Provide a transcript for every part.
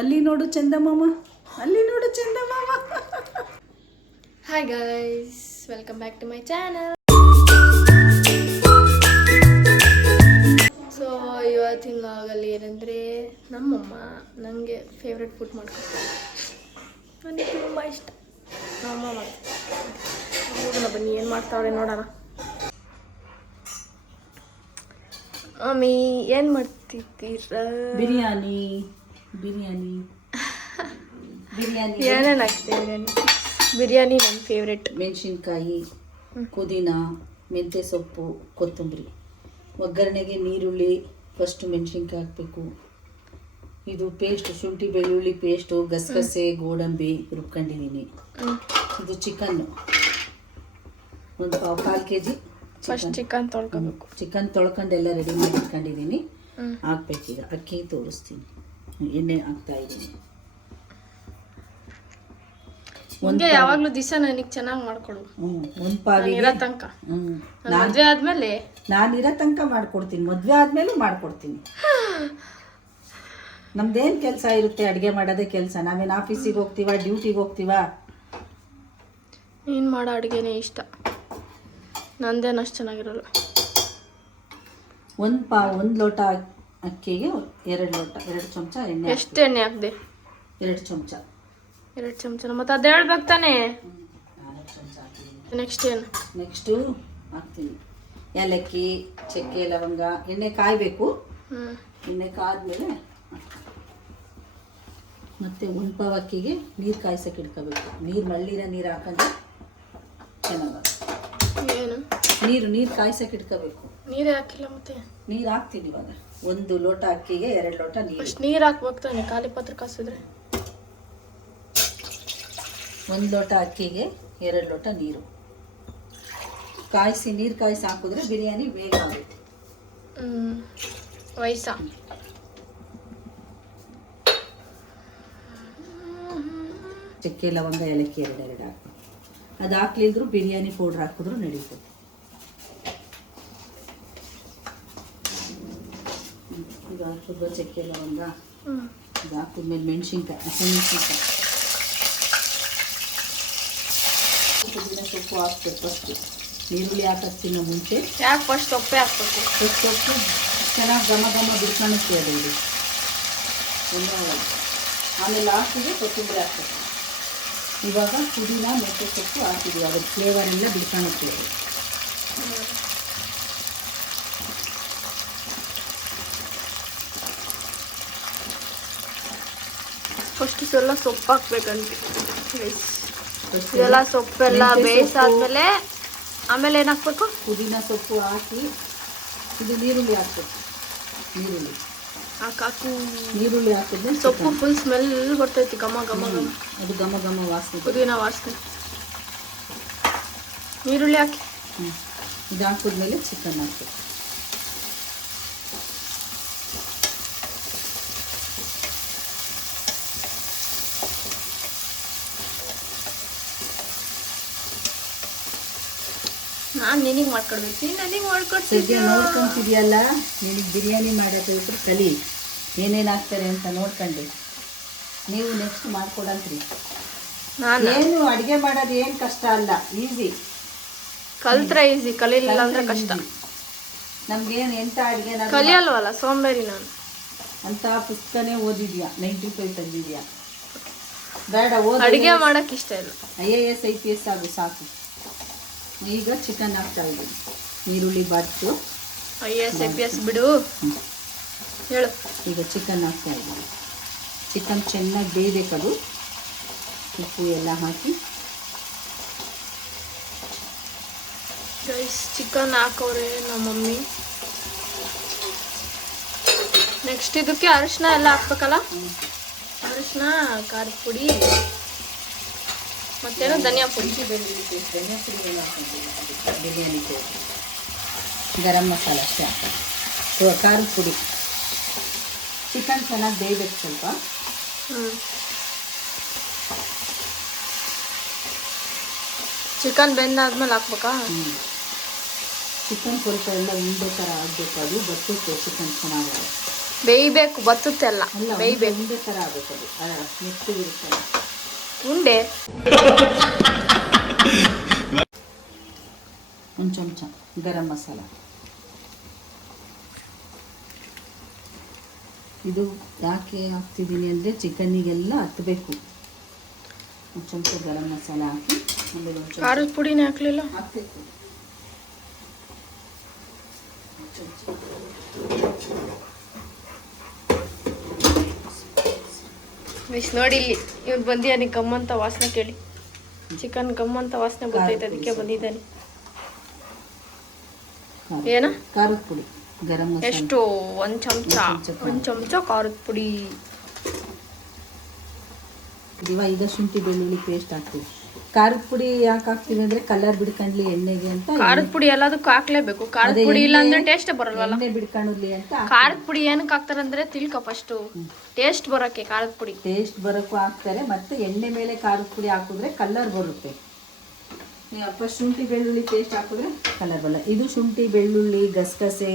ಅಲ್ಲಿ ನೋಡು ಚಂದಮಾಮ, ಅಲ್ಲಿ ನೋಡು ಚಂದಮಾಮ. Hi guys, welcome back to my channel. So ಇವತ್ತಿನ ಲಾಗಲ್ಲಿ ಏನಂದರೆ ನಮ್ಮಮ್ಮ ನನಗೆ ಫೇವ್ರೆಟ್ ಫುಡ್ ಮಾಡ್ಕೊಡ್ತಾರೆ. ನನಗೆ ತುಂಬ ಇಷ್ಟ. ನಮ್ಮಮ್ಮ ಮಾಡ್ತಾರೆ. ಬನ್ನಿ ಏನು ಮಾಡ್ತಾವ್ರೆ ನೋಡೋಣ. ಮಮ್ಮಿ ಏನು ಮಾಡ್ತಿದ್ದೀರ? ಬಿರಿಯಾನಿ ಬಿರಿಯಾನಿ ಬಿರಿಯಾನಿ ಏನೇನು ಹಾಕ್ತೀವಿ? ಬಿರಿಯಾನಿ ನನ್ನ ಫೇವ್ರೆಟ್. ಮೆಣಸಿನ್ಕಾಯಿ, ಪುದೀನ, ಮೆಂತ್ಯ ಸೊಪ್ಪು, ಕೊತ್ತಂಬರಿ. ಒಗ್ಗರಣೆಗೆ ನೀರುಳ್ಳಿ, ಫಸ್ಟ್ ಮೆಣಸಿನ್ಕಾಯಿ ಹಾಕಬೇಕು. ಇದು ಪೇಸ್ಟ್, ಶುಂಠಿ ಬೆಳ್ಳುಳ್ಳಿ ಪೇಸ್ಟು, ಗಸಗಸೆ, ಗೋಡಂಬಿ ರುಬ್ಕೊಂಡಿದ್ದೀನಿ. ಇದು ಚಿಕನ್ನು ಒಂದು 1/4 kg. ಫಸ್ಟ್ ಚಿಕನ್ ತೊಳ್ಕೊಬೇಕು. ಚಿಕನ್ ತೊಳ್ಕೊಂಡೆಲ್ಲ ರೆಡಿ ಮಾಡಿ ಇಟ್ಕೊಂಡಿದ್ದೀನಿ. ಹಾಕ್ಬೇಕೀಗ. ಅಕ್ಕಿ ತೋರಿಸ್ತೀನಿ. ಎಣ್ಣೆ ಹಾಕ್ತಾ ಇದ್ದೀನಿ. ಹಿಂಗೆ ಯಾವಾಗಲೂ ದಿವಸ ನನಗೆ ಚೆನ್ನಾಗಿ ಮಾಡ್ಕೊಡು. ಒಂದು ಪಾವಿಗೆ ಇರೋ ತನಕ. ಮದುವೆ ಆದಮೇಲೆ ನಾನಿರೋ ತನಕ ಮಾಡ್ಕೊಡ್ತೀನಿ. ಮದುವೆ ಆದಮೇಲೂ ಮಾಡ್ಕೊಡ್ತೀನಿ. ನಮ್ದೇನು ಕೆಲಸ ಇರುತ್ತೆ? ಅಡುಗೆ ಮಾಡೋದೇ ಕೆಲಸ. ನಾವೇನು ಆಫೀಸಿಗೆ ಹೋಗ್ತೀವ, ಡ್ಯೂಟಿಗೆ ಹೋಗ್ತೀವ? ನೀನು ಮಾಡೋ ಅಡುಗೆನೇ ಇಷ್ಟ. ನಂದೇನು ಅಷ್ಟು ಚೆನ್ನಾಗಿರಲ್ಲ. ಒಂದು ಲೋಟ ಅಕ್ಕಿಗೆ 2 ಚಮಚ ಎಣ್ಣೆ. ಎಷ್ಟು ಎಣ್ಣೆ ಹಾಕ್ದೆ? 2 ಚಮಚ. 2 ಚಮಚನ ಮತ್ತೆ ಅದು ಹೇಳ್ಬೇಕು ತಾನೇ. 4 ಚಮಚ ಹಾಕ್ತೀನಿ. ನೆಕ್ಸ್ಟ್ ಏನು? ನೆಕ್ಸ್ಟು ಹಾಕ್ತೀನಿ ಏಲಕ್ಕಿ, ಚಕ್ಕೆ, ಲವಂಗ. ಎಣ್ಣೆ ಕಾಯಬೇಕು. ಎಣ್ಣೆ ಕಾದ್ಮೇಲೆ ಮತ್ತೆ 1 ಪಾವ್ ಅಕ್ಕಿಗೆ ನೀರು ಕಾಯ್ಸಕ್ಕೆ ಇಟ್ಕೋಬೇಕು. ನೀರು ಮಳ್ಳಿರೋ ನೀರು ಹಾಕೊಂಡ್ರೆ ಚೆನ್ನಾಗ. ಏನು ನೀರು ಕಾಯ್ಸಕ್ಕೆ ಇಟ್ಕೋಬೇಕು. ನೀರೇ ಹಾಕಿಲ್ಲ ಮತ್ತೆ? ನೀರು ಹಾಕ್ತೀನಿ ಇವಾಗ. 1 ಲೋಟ ಅಕ್ಕಿಗೆ 2 ಲೋಟ ನೀರು. ಅಷ್ಟು ನೀರು ಹಾಕ್ಬೇಕು ತಾನೆ? ಖಾಲಿ ಪಾತ್ರ ಕಾಸಿದ್ರೆ 1 ಲೋಟ ಅಕ್ಕಿಗೆ 2 ಲೋಟ ನೀರು ಕಾಯಿಸಿ. ನೀರು ಕಾಯಿಸಿ ಹಾಕಿದ್ರೆ ಬಿರಿಯಾನಿ ಬೇಗ ಆಗುತ್ತೆ. ವಯಸ್ಸ ಚಕ್ಕೆ, ಲವಂಗ, ಏಲಕ್ಕಿ 2 ಹಾಕಿ. ಅದು ಹಾಕ್ಲಿದ್ರು ಬಿರಿಯಾನಿ ಪೌಡ್ರ್ ಹಾಕಿದ್ರು ನಡೀತದೆ. ಇದು ಹಾಕಿದ್ರು ಚಕ್ಕೆ, ಲವಂಗ. ಇದು ಹಾಕಿದ್ಮೇಲೆ ಮೆಣಸಿನ್ಕಾಯಿ, ಹಸಿಮೆಣಸಿನ್ಕಾಯಿ, ಪುದೀನ ಸೊಪ್ಪು ಹಾಕ್ಬೇಕು. ಫಸ್ಟು ಈರುಳ್ಳಿ ಹಾಕೋಕ್ಕಿಂತ ಮುಂಚೆ ಯಾಕೆ ಫಸ್ಟ್ ಸೊಪ್ಪೆ ಹಾಕ್ಬೇಕು? ಸೊಪ್ಪು ಚೆನ್ನಾಗಿ ಘಮ ಬಿಡ್ಕೊಳುತ್ತೆ ಅದು. ಇದು ಆಮೇಲೆ ಲಾಸ್ಟಿಗೆ ಕೊತ್ತಂಬರಿ ಹಾಕ್ಬೇಕು. ಇವಾಗ ಪುದೀನ ಮೆಂತ್ಯ ಸೊಪ್ಪು ಹಾಕಿದ್ವಿ. ಅದ್ರ ಫ್ಲೇವರ್ ಎಲ್ಲ ಬಿಡ್ಕೊಳುತ್ತೆ. ಫಸ್ಟ್ ಎಲ್ಲ ಸೊಪ್ಪು ಹಾಕ್ಬೇಕಂತ. ಇದೆಲ್ಲ ಸೊಪ್ಪೆಲ್ಲ ಬೇಯಿಸಾದ್ಮೇಲೆ ಆಮೇಲೆ ಏನು ಹಾಕ್ಬೇಕು? ಪುದೀನ ಸೊಪ್ಪು ಹಾಕಿ ಇದು ನೀರುಳ್ಳಿ ಹಾಕ್ಬೇಕು. ನೀರುಳ್ಳಿ ಹಾಕಿದ್ರೆ ಸೊಪ್ಪು ಫುಲ್ ಸ್ಮೆಲ್ ಬರ್ತೈತಿ. ಘಮ ಅದು ಘಮ ವಾಸನೆ, ಪುದೀನ ವಾಸನೆ. ನೀರುಳ್ಳಿ ಹಾಕಿ ಇದು ಹಾಕಿದ್ಮೇಲೆ ಚಿಕನ್ ಹಾಕ್ಬೇಕು. ನಾನು ನಿನಗೆ ಮಾಡ್ಕೊಡ್ಬೇಕು, ನೀನು ನನಗೆ ಮಾಡ್ಕೊಡ್ತಿದ್ಯಾ? ನೋಡ್ಕೊಂತಿದ್ಯಲ್ಲ, ನಿನಗೆ ಬಿರಿಯಾನಿ ಮಾಡೋದು ಕಲಿ. ಏನೇನು ಹಾಕ್ತಾರೆ ಅಂತ ನೋಡ್ಕೊಂಡು ನೀವು ನೆಕ್ಸ್ಟ್ ಮಾಡ್ಕೊಡಂತ್ರಿ. ಏನು ಅಡುಗೆ ಮಾಡೋದು ಏನು ಕಷ್ಟ ಅಲ್ಲ, ಈಸಿ. ಕಲ್ತ್ರೆ ಈಸಿ, ಕಲೀಲಿಲ್ಲ ಅಂದ್ರೆ ಕಷ್ಟ. ನಮ್ಗೇನು ಎಂಥ ಅಡುಗೆ ಕಲಿಯಲ್ವಲ್ಲ, ಸೋಂಬೇರಿ ನಾನು. ಅಂತ ಪುಸ್ತಕನೇ ಓದಿದ್ಯಾ, 95 ತೆಗೆದಿದ್ಯಾ? ಬೇಡ, ಅಡುಗೆ ಮಾಡೋಕೆ ಇಷ್ಟ ಇಲ್ಲ. IAS IPS ಆಗು ಸಾಕು. ಈಗ ಚಿಕನ್ ಹಾಕ್ತಾ ಇದ್ದೀನಿ. ಈರುಳ್ಳಿ ಬಾಡ್ತು. IAS IPS ಬಿಡು, ಹೇಳು. ಈಗ ಚಿಕನ್ ಹಾಕ್ತಾ ಇದ್ದೀನಿ. ಚಿಕನ್ ಚೆನ್ನಾಗಿ ಬೇಯಬೇಕದು. ಉಪ್ಪು ಎಲ್ಲ ಹಾಕಿ ಗೈಸ್, ಚಿಕನ್ ಹಾಕೋರೆ ನಮ್ಮ ಮಮ್ಮಿ. ನೆಕ್ಸ್ಟ್ ಇದಕ್ಕೆ ಅರಿಶಿನ ಎಲ್ಲ ಹಾಕ್ಬೇಕಲ್ಲ? ಅರಿಶಿನ, ಖಾರದ ಪುಡಿ, ಮತ್ತೇನೋ ಧನಿಯಾ ಪುಡಿ. ಧನಿಯಾ ಪುಡಿ ಎಲ್ಲ ಹಾಕ್ಕೊಂತೀನಿ. ಬಿರಿಯಾನಿ ಪೌಡರ್, ಗರಂ ಮಸಾಲ ಅಷ್ಟೇ ಹಾಕೋದು. ಖಾರದ ಪುಡಿ. ಚಿಕನ್ ಚೆನ್ನಾಗಿ ಬೇಯಬೇಕು ಸ್ವಲ್ಪ. ಚಿಕನ್ ಬೆಂದಾದ್ಮೇಲೆ ಹಾಕ್ಬೇಕಾ? ಚಿಕನ್ ಸ್ವಲ್ಪ ಎಲ್ಲ ಉಂಡೆ ಥರ ಆಗಬೇಕು. ಅದು ಬರ್ತೈತೆ ಚಿಕನ್ ಚೆನ್ನಾಗಿ. ಬೇಯಬೇಕು, ಬತ್ತುತ್ತೆ ಅಲ್ಲ, ಅಲ್ಲ ಬೇಯಬೇಕು. ಒಂದೇ ಥರ ಆಗಬೇಕು ಅದು ಮೆತ್ತಗಿರುತ್ತಲ್ಲ ಉಂಡೆ. ಒಂದು ಚಮಚ ಗರಂ ಮಸಾಲ. ಇದು ಯಾಕೆ ಹಾಕ್ತಿದ್ದೀನಿ ಅಂದರೆ ಚಿಕನ್ನಿಗೆಲ್ಲ ಹತ್ತಬೇಕು. ಒಂದು ಚಮಚ ಗರಂ ಮಸಾಲ ಹಾಕಿ ಆಮೇಲೆ ಒಂದು ಖಾರದ ಪುಡಿನೇ ಹಾಕ್ಲಿಲ್ಲ. ಹಾಕಬೇಕು. ಮಿಸ್ ನೋಡಿ ಇಲ್ಲಿ ಇವ್ನು ಬಂದಿಯಾನೆ, ಗಮ್ಮಂತ ವಾಸನೆ ಕೇಳಿ. ಚಿಕನ್ ಗಮ್ಮಂತ ವಾಸನೆ ಗೊತ್ತೈತೆ, ಅದಕ್ಕೆ ಬಂದಿದ್ದಾನೆ. ಏನ ಖಾರದ ಪುಡಿ ಗರಂ ಮಸಾಲ ಎಷ್ಟು? ಒಂದು ಚಮಚ ಖಾರದ ಪುಡಿ. ಈಗ ಶುಂಠಿ ಬೆಳ್ಳುಳ್ಳಿ ಪೇಸ್ಟ್ ಹಾಕ್ತೀವಿ. ಖಾರದ ಪುಡಿ ಯಾಕೆ ಹಾಕ್ತೀವಿ ಅಂದರೆ ಕಲರ್ ಬಿಡ್ಕೊಂಡ್ಲಿ ಎಣ್ಣೆಗೆ ಅಂತ. ಖಾರದ ಪುಡಿ ಎಲ್ಲದಕ್ಕೂ ಹಾಕ್ಲೇಬೇಕು. ಖಾರದ ಪುಡಿ ಇಲ್ಲ ಅಂದ್ರೆ ಟೇಸ್ಟ್ ಬರಲ್ವಲ್ಲ. ಎಣ್ಣೆ ಬಿಡ್ಕೊಂಡ್ಲಿ ಅಂತ ಖಾರದ ಪುಡಿ ಏನಕ್ಕೆ ಹಾಕ್ತಾರಂದ್ರೆ ತಿಳ್ಕೊ ಫಸ್ಟು, ಟೇಸ್ಟ್ ಬರೋಕ್ಕೆ. ಖಾರದ ಪುಡಿ ಟೇಸ್ಟ್ ಬರೋಕ್ಕೂ ಹಾಕ್ತಾರೆ, ಮತ್ತೆ ಎಣ್ಣೆ ಮೇಲೆ ಖಾರದ ಪುಡಿ ಹಾಕಿದ್ರೆ ಕಲರ್ ಬರುತ್ತೆ. ಫಸ್ಟ್ ಶುಂಠಿ ಬೆಳ್ಳುಳ್ಳಿ ಪೇಸ್ಟ್ ಹಾಕಿದ್ರೆ ಕಲರ್ ಬರಲ್ಲ. ಇದು ಶುಂಠಿ ಬೆಳ್ಳುಳ್ಳಿ ಗಸಗಸೆ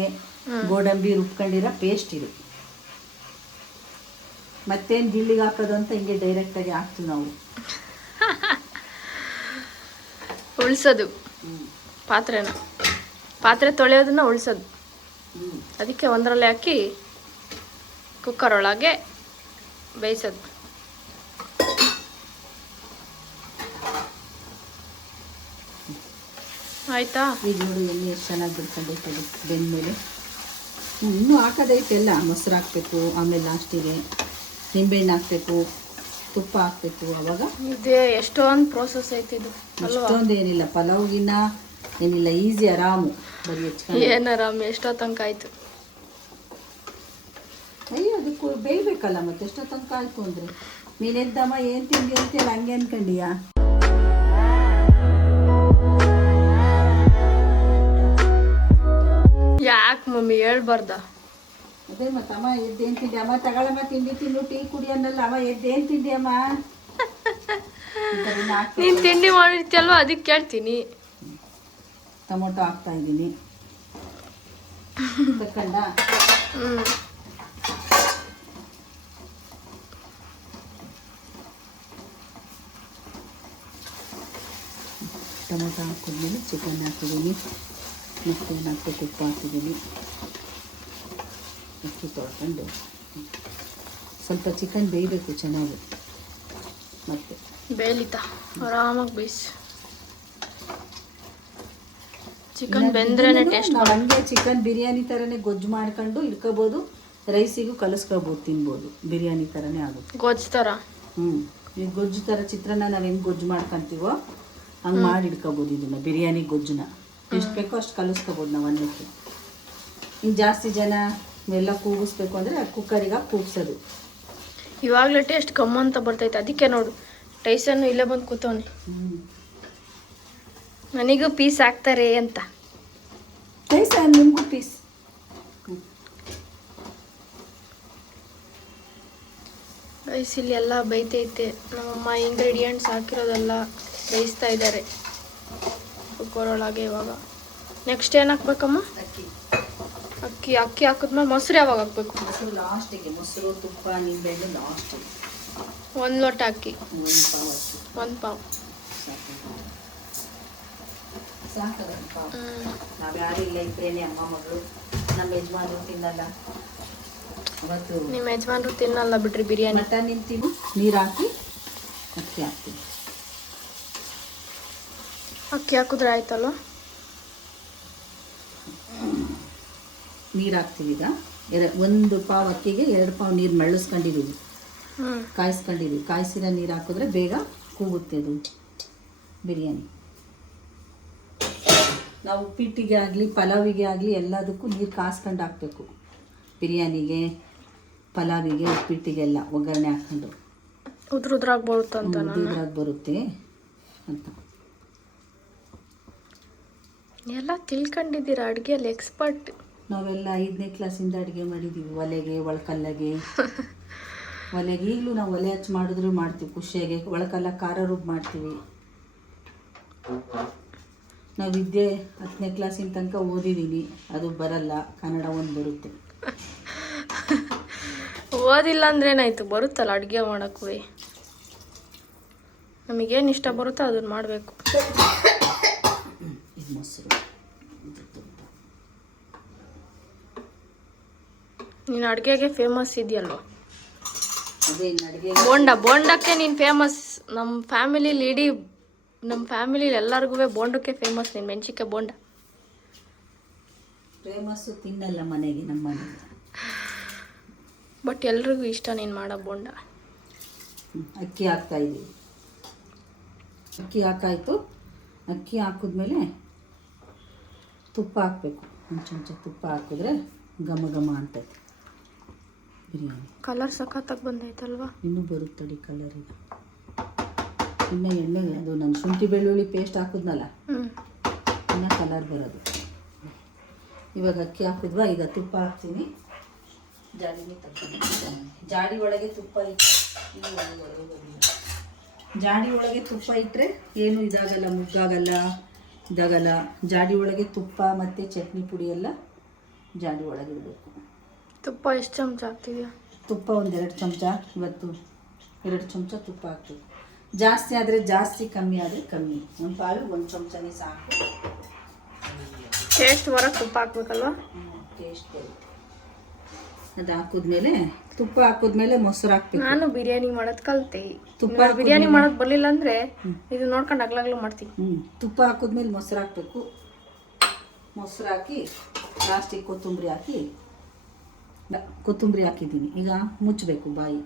ಗೋಡಂಬಿ ರುಬ್ಕೊಂಡಿರೋ ಪೇಸ್ಟ್ ಇದು. ಮತ್ತೇನು ಗಿಳ್ಳಿಗೆ ಹಾಕೋದು ಅಂತ ಹಿಂಗೆ ಡೈರೆಕ್ಟಾಗಿ ಹಾಕ್ತೀವಿ ನಾವು. ಉಳ್ಸೋದು ಪಾತ್ರೆ ತೊಳೆಯೋದನ್ನ ಉಳ್ಸೋದು. ಅದಕ್ಕೆ ಒಂದರಲ್ಲೇ ಹಾಕಿ ಕುಕ್ಕರ್ ಒಳಗೆ ಬೇಯಿಸೋದು. ಆಯ್ತಾ? ಈಗ ನೋಡಿ ಎಣ್ಣೆ ಎಷ್ಟು ಚೆನ್ನಾಗಿ ಬಿಡ್ಕೊಂಡೈತೆ ಬೆಂದಮೇಲೆ. ಇನ್ನೂ ಹಾಕೋದೈತೆ ಎಲ್ಲ. ಮೊಸರು ಹಾಕಬೇಕು, ಆಮೇಲೆ ಲಾಸ್ಟಿಗೆ ನಿಂಬೆಹಣ್ಣು ಹಾಕಬೇಕು, ತುಪ್ಪ ಹಾಕಬೇಕು. ಅವಾಗ ಇದೆ ಎಷ್ಟೊಂದು ಪ್ರೋಸೆಸ್ ಐತೆ ಇದು. ಅಷ್ಟೊಂದು ಏನಿಲ್ಲ, ಪಲಾವ್ಗಿನ್ನ ಏನಿಲ್ಲ, ಈಸಿ ಆರಾಮು. ಬರೀ ಹೆಚ್ಕೊಂಡು ಏನಾರಾಮ್ ಎಷ್ಟೋ ತನಕ ಆಯ್ತು. ಅಯ್ಯೋ ಅದಕ್ಕೂ ಬೇಯಬೇಕಲ್ಲ, ಮತ್ತೆ ಎಷ್ಟೋ ತನಕ ಆಯ್ತು ಅಂದರೆ. ನೀನೆದ್ದಮ್ಮ ಏನು ತಿಂಡಿ ಅಂತೀಯಲ್ಲ, ಹಂಗೆ ಅನ್ಕೊಂಡಿಯಾ? ಯಾಕೆ ಮಮ್ಮಿ ಹೇಳ್ಬಾರ್ದ? ಅದೇ ಮತ್ತೆ ಅಮ್ಮ ಎದ್ದೇನು ತಿಂಡಿ ಅಮ್ಮ, ತಗೊಳಮ್ಮ ತಿಂಡಿ ತಿನ್ನು, ಟೀ ಕುಡಿ ಅನ್ನಲ್ಲ. ಅಮ್ಮ ಎದ್ದೇನು ತಿಂಡಿ ಅಮ್ಮ? ನೀನು ತಿಂಡಿ ಮಾಡಿರ್ತೀಯಲ್ವ, ಅದಕ್ಕೆ ಕೇಳ್ತೀನಿ. ಟೊಮೊಟೊ ಹಾಕ್ತಾ ಇದ್ದೀನಿ, ತಕ್ಕಂಡ. ಟೊಮೊಟೊ ಹಾಕಿದ್ಮೇಲೆ ಚಿಕನ್ ಹಾಕಿದ್ದೀನಿ, ಮತ್ತು ಹಾಕ್ಬೇಕು, ಉಪ್ಪು ಹಾಕಿದ್ದೀನಿ. ಅಕ್ಕಿ ತೊಳ್ಕೊಂಡು ಸ್ವಲ್ಪ ಚಿಕನ್ ಬೇಯಬೇಕು ಚೆನ್ನಾಗಿ. ಮತ್ತೆ ಬೇಯ್ಲಿತಾ ಆರಾಮಾಗಿ ಬೇಯಿಸಿ. ಚಿಕನ್ ಬೆಂದ್ರೇನೆ ಟೇಸ್ಟ್. ನಾವು ಹಂಗೆ ಚಿಕನ್ ಬಿರಿಯಾನಿ ಥರನೇ ಗೊಜ್ಜು ಮಾಡ್ಕೊಂಡು ಇಟ್ಕೋಬೋದು, ರೈಸಿಗೂ ಕಲಿಸ್ಕೋಬೋದು, ತಿನ್ಬೋದು. ಬಿರಿಯಾನಿ ಥರನೇ ಆಗುತ್ತೆ. ಗೊಜ್ಜು ಥರ. ಈ ಗೊಜ್ಜು ಥರ ಚಿತ್ರಾನ್ನ ನಾವು ಹೆಂಗೆ ಗೊಜ್ಜು ಮಾಡ್ಕೊತೀವೋ ಹಂಗೆ ಮಾಡಿ ಇಟ್ಕೋಬೋದು. ಇದನ್ನು ಬಿರಿಯಾನಿ ಗೊಜ್ಜನ್ನ ಎಷ್ಟು ಬೇಕೋ ಅಷ್ಟು ಕಲಿಸ್ಕೋಬೋದು ನಾವು ಅನ್ನಕ್ಕೆ. ಇನ್ನು ಜಾಸ್ತಿ ಜನ ಎಲ್ಲ ಕೂಗಿಸ್ಬೇಕು ಅಂದರೆ ಕುಕ್ಕರಿಗೆ ಕೂಗ್ಸೋದು. ಇವಾಗಲೇ ಟೇಸ್ಟ್ ಗಮ್ಮಂತ ಬರ್ತೈತೆ. ಅದಕ್ಕೆ ನೋಡು ಟೈಸನ್ನು ಇಲ್ಲೇ ಬಂದು ಕೂತವನೆ. ನನಗೂ ಪೀಸ್ ಹಾಕ್ತಾರೆ ಅಂತ. ನಿಮಗೂ ಪೀಸ್. ರೈಸ್ ಇಲ್ಲಿ ಎಲ್ಲ ಬೇಯ್ತೈತೆ. ನಮ್ಮಮ್ಮ ಇಂಗ್ರೀಡಿಯೆಂಟ್ಸ್ ಹಾಕಿರೋದೆಲ್ಲ ಬೇಯಿಸ್ತಾ ಇದ್ದಾರೆ ಕುಕ್ಕರ್ ಒಳಗೆ. ಇವಾಗ ನೆಕ್ಸ್ಟ್ ಏನು ಹಾಕ್ಬೇಕಮ್ಮ? ಅಕ್ಕಿ ಹಾಕಿದ್ಮೇಲೆ ಮೊಸರು ಯಾವಾಗ ಹಾಕ್ಬೇಕು? ಮೊಸರು ಲಾಸ್ಟಿಗೆ. ಮೊಸರು, ತುಪ್ಪ, ನಿಂಬೆಹಣ್ಣು ಲಾಸ್ಟಿಗೆ. 1 ಲೋಟ ಅಕ್ಕಿ, 1 ಪಾವ್ ಸಾಕು. ನಾವು ಯಾರು ಇಲ್ಲ, ಇಬ್ಬರೇನೆ ಅಮ್ಮ ಮಗಳು. ನಮ್ಮ ಯಜಮಾನರು ತಿನ್ನಲ್ಲ. ಅವತ್ತು ನಿಮ್ಮ ಯಜಮಾನ್ರು ತಿನ್ನಲ್ಲ ಬಿಡ್ರಿ ಬಿರಿಯಾನಿ. ಮಟನ್ ನಿಂತೀವಿ. ನೀರು ಹಾಕಿ ಅಕ್ಕಿ ಹಾಕ್ತೀವಿ. ಅಕ್ಕಿ ಹಾಕಿದ್ರೆ ಆಯ್ತಲ್ವ? ನೀರು ಹಾಕ್ತೀವಿ. ಈಗ 1 ಪಾವ್ ಅಕ್ಕಿಗೆ 2 ಪಾವ್ ನೀರು ಮಳ್ಳಿಸ್ಕೊಂಡಿದ್ದೀವಿ, ಕಾಯಿಸ್ಕೊಂಡಿದ್ದೀವಿ. ಕಾಯಿಸಿರೋ ನೀರು ಹಾಕಿದ್ರೆ ಬೇಗ ಕೂಗುತ್ತೆ ಅದು ಬಿರಿಯಾನಿ. ನಾವು ಉಪ್ಪಿಟ್ಟಿಗೆ ಆಗಲಿ ಪಲಾವಿಗೆ ಆಗಲಿ ಎಲ್ಲದಕ್ಕೂ ನೀರು ಕಾಸ್ಕೊಂಡು ಹಾಕಬೇಕು. ಬಿರಿಯಾನಿಗೆ, ಪಲಾವಿಗೆ, ಉಪ್ಪಿಟ್ಟಿಗೆಲ್ಲ ಒಗ್ಗರಣೆ ಹಾಕ್ಕೊಂಡು ಉದ್ರಾಗಿ ಬರುತ್ತೆ ಅಂತ. ಉದ್ರಾಗಿ ಬರುತ್ತೆ ಅಂತ ಎಲ್ಲ ತಿಳ್ಕೊಂಡಿದ್ದೀರಾ, ಅಡುಗೆಯಲ್ಲಿ ಎಕ್ಸ್ಪರ್ಟ್. ನಾವೆಲ್ಲ 5ನೇ ಕ್ಲಾಸಿಂದ ಅಡುಗೆ ಮಾಡಿದ್ದೀವಿ. ಒಲೆಗೆ, ಒಳಕಲ್ಲಾಗೆ. ಒಲೆಗೆ ಈಗಲೂ ನಾವು ಒಲೆ ಹಚ್ಚಿ ಮಾಡಿದ್ರು ಮಾಡ್ತೀವಿ ಖುಷಿಯಾಗಿ. ಒಳಕಲ್ಲ ಖಾರ ರುಬ್ಬ ಮಾಡ್ತೀವಿ. ನಾವು ವಿದ್ಯೆ 10ನೇ ಕ್ಲಾಸಿನ ತನಕ ಓದಿದ್ದೀನಿ, ಅದು ಬರಲ್ಲ. ಕನ್ನಡ ಒಂದು ಬರುತ್ತೆ. ಓದಿಲ್ಲ ಅಂದ್ರೆ ಏನಾಯ್ತು, ಬರುತ್ತಲ್ಲ ಅಡುಗೆ ಮಾಡೋಕ್ಕೂ. ನಮಗೇನು ಇಷ್ಟ ಬರುತ್ತೋ ಅದನ್ನು ಮಾಡಬೇಕು. ಇದು ಮೊಸರು, ಇದು ತುಪ್ಪ. ನೀನು ಅಡುಗೆಗೆ ಫೇಮಸ್ ಇದೆಯಲ್ವ? ಅದೇ ಇನ್ನು ಅಡುಗೆ ಬೋಂಡಕ್ಕೆ ನೀನು ಫೇಮಸ್. ನಮ್ಮ ಫ್ಯಾಮಿಲಿ ಎಲ್ಲರಿಗೂ ಬೋಂಡಕ್ಕೆ ಫೇಮಸ್. ನೀನು ಮೆಣಸಿನ್ಕಾಯಿ ಬೋಂಡ ಫೇಮಸ್ಸು. ತಿನ್ನಲ್ಲ ಮನೆಗೆ, ನಮ್ಮ ಮನೆಗೆ. ಬಟ್ ಎಲ್ರಿಗೂ ಇಷ್ಟ ನೀನು ಮಾಡೋ ಬೋಂಡ. ಅಕ್ಕಿ ಹಾಕ್ತಾಯಿದ್ದೀವಿ. ಅಕ್ಕಿ ಹಾಕಾಯಿತು. ಅಕ್ಕಿ ಹಾಕಿದ್ಮೇಲೆ ತುಪ್ಪ ಹಾಕಬೇಕು. ಒಂದು ಚಮಚ ತುಪ್ಪ ಹಾಕಿದ್ರೆ ಘಮ ಘಮ ಅಂತೈತೆ ಬಿರಿಯಾನಿ. ಕಲರ್ ಸಖತ್ತಾಗಿ ಬಂದೈತಲ್ವಾ? ಇನ್ನೂ ಬರುತ್ತಡಿ ಕಲರ್. ಈಗ ಇನ್ನೂ ಎಣ್ಣೆ, ಅದು ನಾನು ಶುಂಠಿ ಬೆಳ್ಳುಳ್ಳಿ ಪೇಸ್ಟ್ ಹಾಕಿದ್ನಲ್ಲ, ಇನ್ನೂ ಕಲರ್ ಬರೋದು. ಇವಾಗ ಅಕ್ಕಿ ಹಾಕಿದ್ವಾ, ಈಗ ತುಪ್ಪ ಹಾಕ್ತೀನಿ. ಜಾಡಿಗೆ ತಗೊಂಡು ಜಾಡಿ ಒಳಗೆ ತುಪ್ಪ ಇಟ್ಟು, ಜಾಡಿ ಒಳಗೆ ತುಪ್ಪ ಇಟ್ಟರೆ ಏನು ಇದಾಗಲ್ಲ, ಮುಗ್ಗಾಗಲ್ಲ, ಇದಾಗಲ್ಲ. ಜಾಡಿ ಒಳಗೆ ತುಪ್ಪ ಮತ್ತು ಚಟ್ನಿ ಪುಡಿ ಎಲ್ಲ ಜಾಡಿ ಒಳಗೆ ಇಡಬೇಕು. ತುಪ್ಪ ಎಷ್ಟು ಚಮಚ ಹಾಕ್ತಿದ್ಯಾ? ತುಪ್ಪ ಒಂದು 2 ಚಮಚ. ಇವತ್ತು 2 ಚಮಚ ತುಪ್ಪ ಹಾಕ್ಬೇಕು. ಜಾಸ್ತಿ ಆದರೆ ಜಾಸ್ತಿ, ಕಮ್ಮಿ ಆದರೆ ಕಮ್ಮಿ. ಒಂದು ಪಾಲು 1 ಚಮಚನೇ ಸಾಕು. ಟೇಸ್ಟ್ ಹೊರಗೆ ತುಪ್ಪ ಹಾಕ್ಬೇಕಲ್ವಾ? ಟೇಸ್ಟ್ ಬರುತ್ತೆ. ಅದು ಹಾಕಿದ್ಮೇಲೆ, ತುಪ್ಪ ಹಾಕಿದ್ಮೇಲೆ ಮೊಸರು ಹಾಕ್ಬೇಕು. ನಾನು ಬಿರಿಯಾನಿ ಮಾಡೋದು ಕಲಿತೆ. ತುಪ್ಪ ಬಿರಿಯಾನಿ ಮಾಡೋದು ಬರಲಿಲ್ಲ ಅಂದರೆ ಇದು ನೋಡ್ಕೊಂಡು ಅಗ್ಲಾಗ್ಲೂ ಮಾಡ್ತೀನಿ. ತುಪ್ಪ ಹಾಕಿದ್ಮೇಲೆ ಮೊಸರು ಹಾಕಬೇಕು. ಮೊಸರು ಹಾಕಿ ಲಾಸ್ಟಿಗೆ ಕೊತ್ತಂಬರಿ ಹಾಕಿದ್ದೀನಿ. ಈಗ ಮುಚ್ಚಬೇಕು ಬಾಯಿ.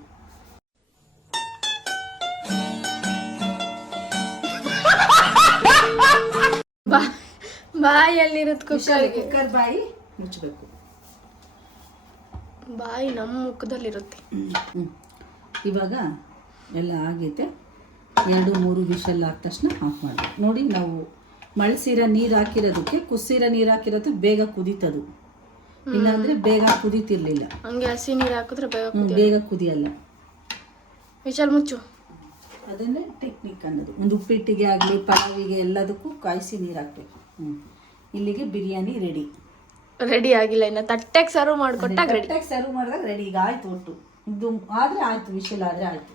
ಬಾಯಲ್ಲಿರೋದು ಕುಕ್ಕರ್ ಬಾಯಿ ಮುಚ್ಚಬೇಕು. ಬಾಯಿ ನಮ್ಮ ಮುಖದಲ್ಲಿರುತ್ತೆ. ಇವಾಗ ಎಲ್ಲ ಆಗೈತೆ. 2-3 ವಿಷಲ್ ಆದ ತಕ್ಷಣ ಆಫ್ ಮಾಡಬೇಕು. ನೋಡಿ, ನಾವು ಮಳ್ಸಿರೋ ನೀರು ಹಾಕಿರೋದಕ್ಕೆ, ಕುಸಿರೋ ನೀರು ಹಾಕಿರೋದು ಬೇಗ ಕುದೀತದು. ಇಲ್ಲಾಂದರೆ ಬೇಗ ಕುದೀತಿರ್ಲಿಲ್ಲ. ಹಂಗೆ ಹಸಿ ನೀರು ಹಾಕಿದ್ರೆ ಬೇಗ ಕುದಿಯಲ್ಲ. ವಿಶಾಲ್ ಮುಚ್ಚು. ಅದನ್ನೇ ಟೆಕ್ನಿಕ್ ಅನ್ನೋದು. ಒಂದು ಉಪ್ಪಿಟ್ಟಿಗೆ ಆಗಲಿ, ಪಲಾವಿಗೆ, ಎಲ್ಲದಕ್ಕೂ ಕಾಯಿಸಿ ನೀರು ಹಾಕಬೇಕು. ಇಲ್ಲಿಗೆ ಬಿರಿಯಾನಿ ರೆಡಿ ಆಗಿಲ್ಲ. ಇನ್ನು ತಟ್ಟೆಗೆ ಸರ್ವ್ ಮಾಡಿಕೊಟ್ಟಾಗ ತಟ್ಟೆಗೆ ಸರ್ವ್ ಮಾಡಿದಾಗ ರೆಡಿ. ಈಗ ಆಯ್ತು. ಒಟ್ಟು ಇದು ಆದರೆ ಆಯಿತು, ವಿಷಲ್ ಆದರೆ ಆಯಿತು.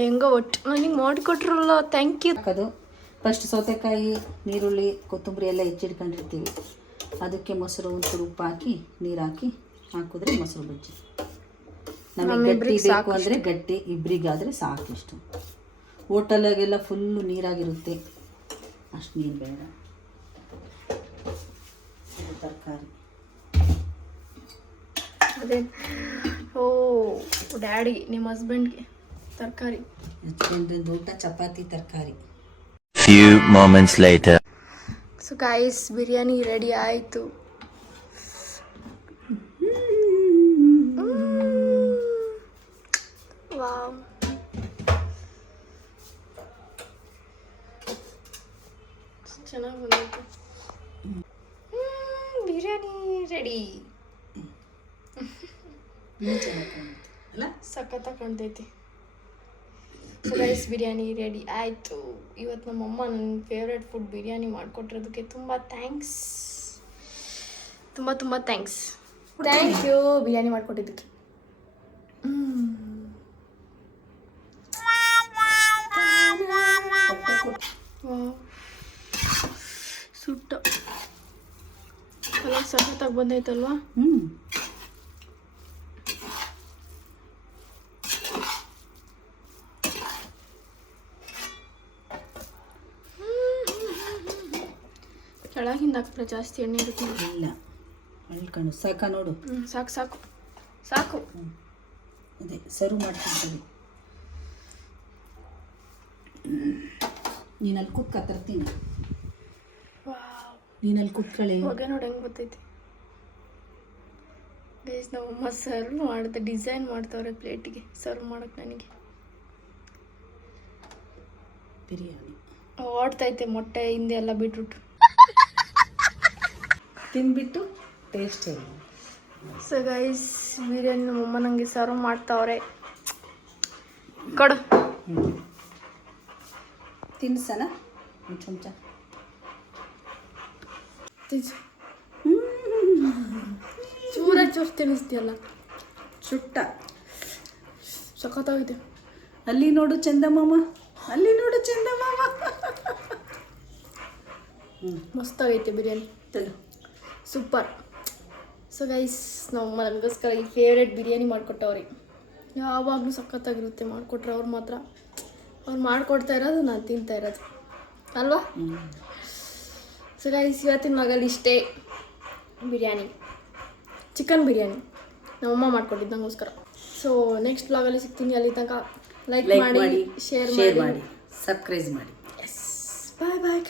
ಹೆಂಗೋ ಒಟ್ಟು ನನಗೆ ಮಾಡಿಕೊಟ್ರಲ್ಲ, ಥ್ಯಾಂಕ್ ಯು. ಹಾಕೋದು ಫಸ್ಟ್ ಸೌತೆಕಾಯಿ, ನೀರುಳ್ಳಿ, ಕೊತ್ತಂಬರಿ ಎಲ್ಲ ಹೆಚ್ಚಿಡ್ಕೊಂಡಿರ್ತೀವಿ. ಅದಕ್ಕೆ ಮೊಸರು, ಒಂಚೂರು ಉಪ್ಪು ಹಾಕಿ, ನೀರು ಹಾಕಿ ಹಾಕಿದ್ರೆ ಮೊಸರು ಬಜ್ಜಿ. ನಮಗೆ ಗಟ್ಟಿ ಬೇಕು ಅಂದರೆ ಗಟ್ಟಿ, ಇಬ್ಬರಿಗಾದರೆ ಸಾಕಿಷ್ಟು. ಹೋಟೆಲಾಗೆಲ್ಲ ಫುಲ್ಲು ನೀರಾಗಿರುತ್ತೆ, ಅಷ್ಟು ನೀರು ಬೇಡ. ತರಕಾರಿ ಅದೇ. ಓ ಡ್ಯಾಡಿ, ನಿಮ್ಮ ಹಸ್ಬೆಂಡ್ಗೆ ತರಕಾರಿ. ಹಸ್ಬೆಂಡ್ ಊಟ ಚಪಾತಿ, ತರಕಾರಿ. Few moments later. So guys, biryani ready ಆಯಿತು. ವಾವ್, ಚೆನ್ನಾಗಿ ಬಂದೈತೆ. ಬಿರಿಯಾನಿ ರೆಡಿ. ಅಲ್ಲ, ಸಖತ್ತಾಗಿ ಕಾಣ್ತೈತಿ. ಸೊ ರೈಸ್ ಬಿರಿಯಾನಿ ರೆಡಿ ಆಯಿತು. ಇವತ್ತು ನಮ್ಮಮ್ಮ ನನ್ನ ಫೇವ್ರೆಟ್ ಫುಡ್ ಬಿರಿಯಾನಿ ಮಾಡಿಕೊಟ್ಟಿರೋದಕ್ಕೆ ತುಂಬ ಥ್ಯಾಂಕ್ಸ್. ತುಂಬ ಥ್ಯಾಂಕ್ಸ್. ಥ್ಯಾಂಕ್ ಯು ಬಿರಿಯಾನಿ ಮಾಡಿಕೊಟ್ಟಿದ್ದಕ್ಕೆ. ಸುಟ್ಟ ಕಲರ್ ಸಖತ್ತಾಗಿ ಬಂದೈತಲ್ವಾ? ಕೆಳಗಿಂದ ಹಾಕ್ಬಿಟ್ರೆ ಜಾಸ್ತಿ ಎಣ್ಣೆ ಇರುತ್ತೆ. ಇಲ್ಲ, ಅಳ್ಕೊಂಡು ಸಾಕ ನೋಡು. ಸಾಕು ಸಾಕು ಸಾಕು. ಅದೇ ಸರ್ವ್ ಮಾಡ್ತೀನಿ. ನೀನಲ್ಲಿ ಕುತ್ಕ ತರ್ತೀನಿ. ನೀನಲ್ಲಿ ಕುತ್ಕೊಳ್ಳಿ. ಹೊಗೆ ನೋಡಿ ಹೆಂಗೆ ಬರ್ತೈತಿ ಗೈಸ್. ನಮ್ಮಮ್ಮ ಸರ್ವ್ ಮಾಡುತ್ತೆ, ಡಿಸೈನ್ ಮಾಡ್ತವ್ರೆ ಪ್ಲೇಟಿಗೆ ಸರ್ವ್ ಮಾಡೋಕ್ಕೆ. ನನಗೆ ಬಿರಿಯಾನಿ ಓಡ್ತೈತೆ ಮೊಟ್ಟೆ ಹಿಂದೆ ಎಲ್ಲ ಬಿಟ್ಬಿಟ್ಟು ತಿಂದ್ಬಿಟ್ಟು ಟೇಸ್ಟ್ ಹೇಳಿ. ಸೊ ಗೈಸ್, ಬಿರಿಯಾನಿ ನಮ್ಮಮ್ಮ ನನಗೆ ಸರ್ವ್ ಮಾಡ್ತಾವ್ರೆ. ಕೊಡು ತಿನ್ಸನ ಒಂದು ಚಮಚ. ಚೂ ಸೂರಜ್ ಜೋಶ್ ತಿನ್ನಿಸ್ತೀಯಲ್ಲ, ಸುಟ್ಟ. ಸಖತ್ತಾಗಿದೆ. ಅಲ್ಲಿ ನೋಡು ಚಂದಮಾಮ, ಅಲ್ಲಿ ನೋಡು ಚಂದಮಾಮ. ಮಸ್ತಾಗೈತೆ ಬಿರಿಯಾನಿ, ತಗೋ. ಸೂಪರ್. ಸೊ ಗೈಸ್, ನಾವು ನನಗೋಸ್ಕರ ಈ ಫೇವ್ರೆಟ್ ಬಿರಿಯಾನಿ ಮಾಡಿಕೊಟ್ಟವ್ರಿ. ಯಾವಾಗಲೂ ಸಖತ್ತಾಗಿರುತ್ತೆ ಮಾಡಿಕೊಟ್ರೆ ಅವ್ರು ಮಾತ್ರ. ಅವ್ರು ಮಾಡಿಕೊಡ್ತಾ ಇರೋದು ನಾನು ತಿಂತಾ ಇರೋದು ಅಲ್ವಾ. ಸೊ ಗೈಸ್, ಇವತ್ತಿನ ಮಗಲ್ಲಿ ಇಷ್ಟೇ ಬಿರಿಯಾನಿ, ಚಿಕನ್ ಬಿರಿಯಾನಿ ನಮ್ಮಮ್ಮ ಮಾಡ್ಕೊಟ್ಟಿದ್ದು ನನಗೋಸ್ಕರ. ಸೊ ನೆಕ್ಸ್ಟ್ ಬ್ಲಾಗಲ್ಲಿ ಸಿಗ್ತೀನಿ. ಅಲ್ಲಿ ತನಕ ಲೈಕ್ ಮಾಡಿ, ಶೇರ್ ಮಾಡಿ, ಸಬ್ಸ್ಕ್ರೈಬ್ ಮಾಡಿ. ಎಸ್, ಬಾಯ್ ಬಾಯ್.